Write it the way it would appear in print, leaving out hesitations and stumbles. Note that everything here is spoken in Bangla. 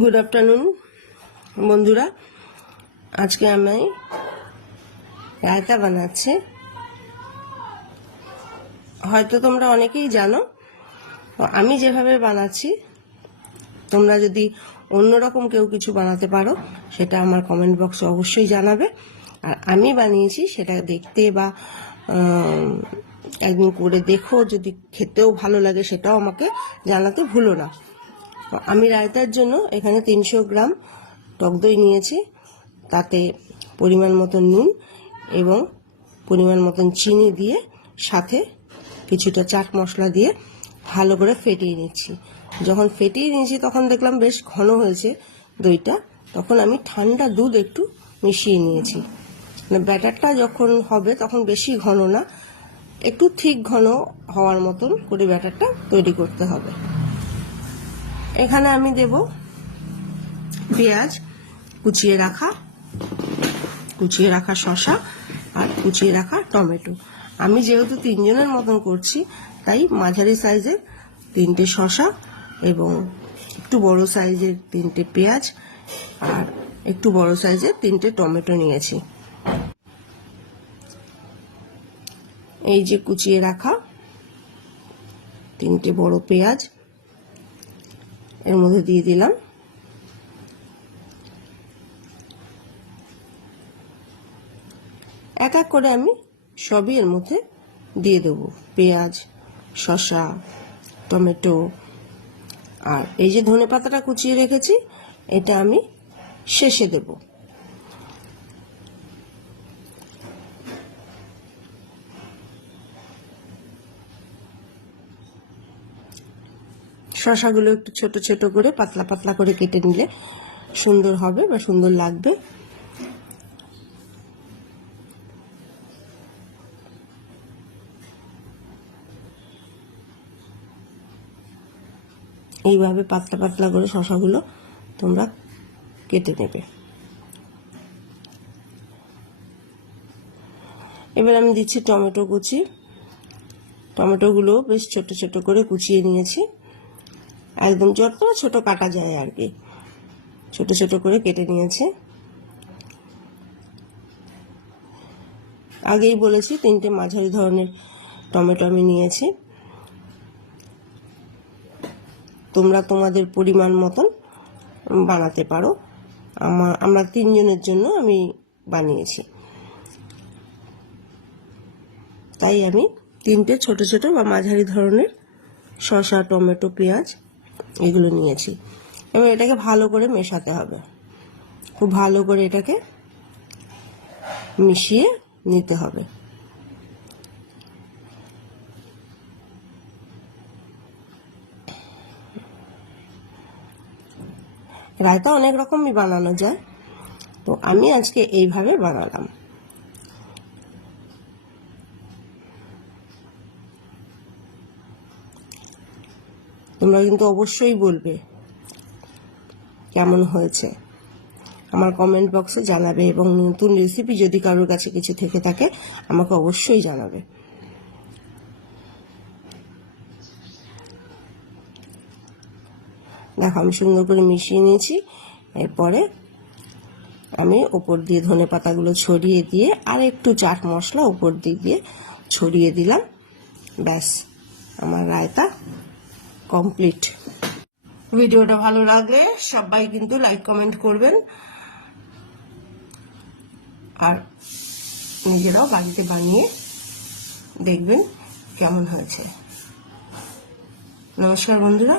গুড আফটারনুন বন্ধুরা, আজকে আমি রায়তা বানাচ্ছি। হয়তো তোমরা অনেকেই জানো, আমি যেভাবে বানাচ্ছি তোমরা যদি অন্যরকম কেউ কিছু বানাতে পারো সেটা আমার কমেন্ট বক্সে অবশ্যই জানাবে। আর আমি বানিয়েছি সেটা দেখতে বা একদিন করে দেখো, যদি খেতেও ভালো লাগে সেটাও আমাকে জানাতে ভুলো না। আমি রায়তার জন্য এখানে 300 গ্রাম টক দই নিয়েছি, তাতে পরিমাণ মতন নুন এবং পরিমাণ মতন চিনি দিয়ে সাথে কিছুটা চাট মশলা দিয়ে ভালো করে ফেটিয়ে নিচ্ছি। যখন ফেটিয়ে নিয়েছি তখন দেখলাম বেশ ঘন হয়েছে দইটা, তখন আমি ঠান্ডা দুধ একটু মিশিয়ে নিয়েছি। মানে ব্যাটারটা যখন হবে তখন বেশি ঘন না, একটু ঠিক ঘন হওয়ার মতন করে ব্যাটারটা তৈরি করতে হবে। এখানে আমি দেব পেঁয়াজ কুচিয়ে রাখা শসা আর কুচিয়ে রাখা টমেটো। আমি যেহেতু 3 জনের মতন করছি তাই মাঝারি সাইজের 3টে শসা এবং একটু বড় সাইজের 3টে পেঁয়াজ আর একটু বড় সাইজের 3টে টমেটো নিয়েছি। এই যে কুচিয়ে রাখা 3টে বড় পেঁয়াজ এর মধ্যে দিয়ে দিলাম। এক এক করে আমি সবই এর মধ্যে দিয়ে দেব, পেঁয়াজ, শসা, টমেটো আর এই যে ধনেপাতাটা কুচিয়ে রেখেছি এটা আমি শেষে দেব। শসাগুলো একটু ছোট ছোট করে পাতলা পাতলা করে কেটে নিলে সুন্দর হবে বা সুন্দর লাগবে। এইভাবে পাতলা পাতলা করে শসাগুলো তোমরা কেটে নেবে। এবার আমি দিচ্ছি টমেটো কুচি। টমেটোগুলো বেশ ছোট ছোট করে কুচিয়ে নিয়েছি, একদম যত ছোট কাটা যায় আর কি, ছোট ছোট করে কেটে নিয়েছি। আগেই বলেছি 3টে মাঝারি ধরনের টমেটো আমি নিয়েছি। তোমরা তোমাদের পরিমাণ মতন বানাতে পারো। আমরা 3 জনের জন্য আমি বানিয়েছি, তাই আমি 3টে ছোট ছোট বা মাঝারি ধরনের শসা, টমেটো, পেঁয়াজ এগুলো নিয়েছি। এবার এটাকে ভালো করে মেশাতে হবে, খুব ভালো করে এটাকে মিশিয়ে নিতে হবে। রায়তা অনেক রকমই বানানো যায়, তো আমি আজকে এইভাবে বানালাম। তোমরা কিন্তু অবশ্যই বলবে কেমন হয়েছে, আমার কমেন্ট বক্সে জানাবে এবং নতুন রেসিপি যদি কারোর কাছে কিছু থেকে থাকে আমাকে অবশ্যই জানাবে। দেখো আমি সুন্দর করে মিশিয়ে নিয়েছি। এরপরে আমি ওপর দিয়ে ধনেপাতাগুলো ছড়িয়ে দিয়ে আর একটু চাট মশলা ওপর দিয়ে ছড়িয়ে দিলাম। ব্যাস, আমার রায়তা কমপ্লিট। ভিডিওটা ভালো লাগলে সবাই কিন্তু লাইক কমেন্ট করবেন আর নিজেরাও বাড়িতে বানিয়ে দেখবেন কেমন হয়েছে। নমস্কার বন্ধুরা।